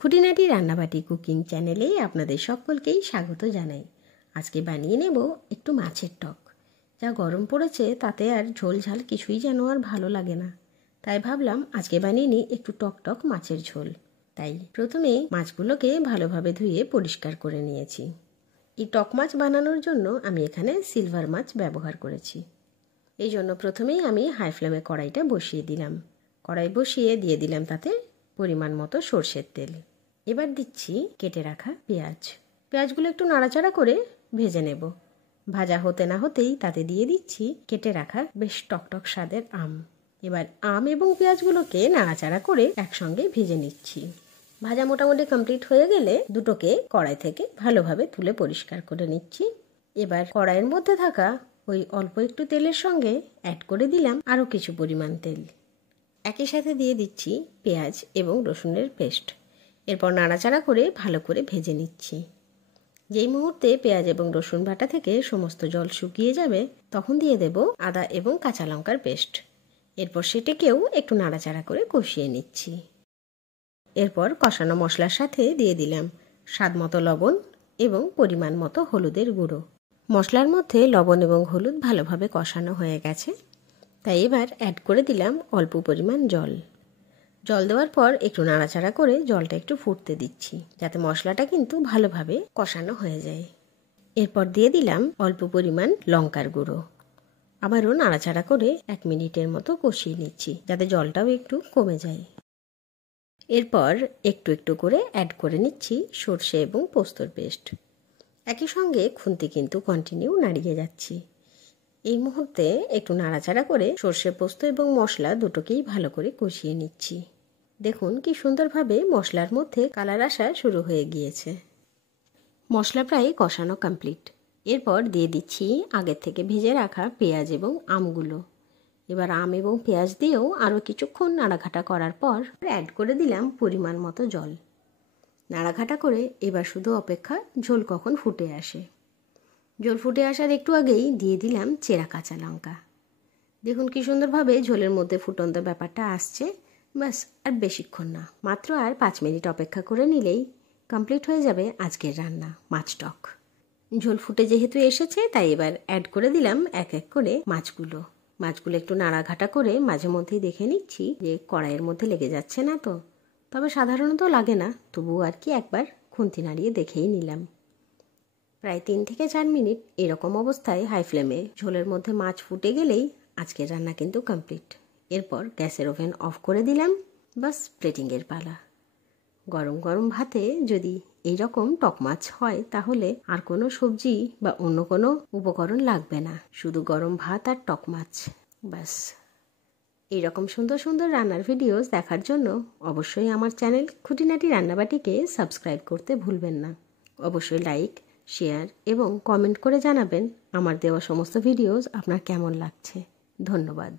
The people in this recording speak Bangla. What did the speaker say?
খুঁটিনাটি রান্নাবাটি কুকিং চ্যানেলে আপনাদের সকলকেই স্বাগত জানাই। আজকে বানিয়ে নেব একটু মাছের টক। যা গরম পড়েছে তাতে আর ঝোল ঝাল কিছুই যেন আর ভালো লাগে না, তাই ভাবলাম আজকে বানিয়ে নিই একটু টক টক মাছের ঝোল। তাই প্রথমে মাছগুলোকে ভালোভাবে ধুয়ে পরিষ্কার করে নিয়েছি। এই টক মাছ বানানোর জন্য আমি এখানে সিলভার মাছ ব্যবহার করেছি। এই জন্য প্রথমেই আমি হাই ফ্লেমে কড়াইটা বসিয়ে দিলাম। কড়াই বসিয়ে দিয়ে দিলাম তাতে পরিমাণ মতো সরষের তেল। এবার দিচ্ছি কেটে রাখা পেঁয়াজ। পেঁয়াজগুলো একটু নাড়াচাড়া করে ভেজে নেব। ভাজা হতে না হতেই তাতে দিয়ে দিচ্ছি কেটে রাখা বেশ টকটক স্বাদের আম। এবার আম এবং পেঁয়াজগুলোকে নাড়াচাড়া করে একসঙ্গে ভেজে নিচ্ছি। ভাজা মোটামুটি কমপ্লিট হয়ে গেলে দুটোকে কড়াই থেকে ভালোভাবে তুলে পরিষ্কার করে নিচ্ছি। এবার কড়াইয়ের মধ্যে থাকা ওই অল্প একটু তেলের সঙ্গে অ্যাড করে দিলাম আরও কিছু পরিমাণ তেল। একই সাথে দিয়ে দিচ্ছি পেঁয়াজ এবং রসুনের পেস্ট। এরপর নাড়াচাড়া করে ভালো করে ভেজে নিচ্ছি। যেই মুহূর্তে পেঁয়াজ এবং রসুন বাটা থেকে সমস্ত জল শুকিয়ে যাবে তখন দিয়ে দেব আদা এবং কাঁচা লঙ্কার পেস্ট। এরপর সেটাকেও একটু নাড়াচাড়া করে কষিয়ে নিচ্ছি। এরপর কষানো মশলার সাথে দিয়ে দিলাম স্বাদমতো লবণ এবং পরিমাণ মতো হলুদের গুঁড়ো। মশলার মধ্যে লবণ এবং হলুদ ভালোভাবে কষানো হয়ে গেছে, তাই এবার অ্যাড করে দিলাম অল্প পরিমাণ জল। জল দেওয়ার পর একটু নাড়াচাড়া করে জলটা একটু ফুটতে দিচ্ছি, যাতে মশলাটা কিন্তু ভালোভাবে কষানো হয়ে যায়। এরপর দিয়ে দিলাম অল্প পরিমাণ লঙ্কার গুঁড়ো। আবারও নাড়াচাড়া করে 1 মিনিটের মতো কষিয়ে নিচ্ছি, যাতে জলটাও একটু কমে যায়। এরপর একটু একটু করে অ্যাড করে নিচ্ছি সর্ষে এবং পোস্তর পেস্ট। একই সঙ্গে খুন্তি কিন্তু কন্টিনিউ নাড়িয়ে যাচ্ছি। এই মুহূর্তে একটু নাড়াচাড়া করে সর্ষে পোস্ত এবং মশলা দুটোকেই ভালো করে কষিয়ে নিচ্ছি। দেখুন কি সুন্দরভাবে মশলার মধ্যে কালার আসা শুরু হয়ে গিয়েছে। মশলা প্রায় কষানো কমপ্লিট। এরপর দিয়ে দিচ্ছি আগের থেকে ভেজে রাখা পেঁয়াজ এবং আমগুলো। এবার আম এবং পেঁয়াজ দিয়েও আরও কিছুক্ষণ নাড়াঘাটা করার পর অ্যাড করে দিলাম পরিমাণ মতো জল। নাড়াঘাটা করে এবার শুধু অপেক্ষা ঝোল কখন ফুটে আসে। ঝোল ফুটে আসার একটু আগেই দিয়ে দিলাম চেরা কাঁচা লঙ্কা। দেখুন কি সুন্দরভাবে ঝোলের মধ্যে ফুটন্ত ব্যাপারটা আসছে। ব্যাস, আর বেশিক্ষণ না, মাত্র আর 5 মিনিট অপেক্ষা করে নিলেই কমপ্লিট হয়ে যাবে আজকের রান্না মাছ টক। ঝোল ফুটে যেহেতু এসেছে তাই এবার অ্যাড করে দিলাম এক এক করে মাছগুলো একটু নাড়াঘাটা করে মাঝে মধ্যেই দেখে নিচ্ছি যে কড়াইয়ের মধ্যে লেগে যাচ্ছে না তো। তবে সাধারণত লাগে না, তবুও আর কি একবার খুন্তি নাড়িয়ে দেখেই নিলাম। প্রায় 3 থেকে 4 মিনিট এরকম অবস্থায় হাই ফ্লেমে ঝোলের মধ্যে মাছ ফুটে গেলেই আজকের রান্না কিন্তু কমপ্লিট। এরপর গ্যাসের ওভেন অফ করে দিলাম। বাস, প্লেটিংয়ের পালা। গরম গরম ভাতে যদি এইরকম টক মাছ হয় তাহলে আর কোনো সবজি বা অন্য কোনো উপকরণ লাগবে না, শুধু গরম ভাত আর টক মাছ। বাস, এইরকম সুন্দর সুন্দর রান্নার ভিডিওস দেখার জন্য অবশ্যই আমার চ্যানেল খুঁটিনাটি রান্নাবাটিকে সাবস্ক্রাইব করতে ভুলবেন না। অবশ্যই লাইক, শেয়ার এবং কমেন্ট করে জানাবেন আমার দেওয়া সমস্ত ভিডিওস আপনার কেমন লাগছে। ধন্যবাদ।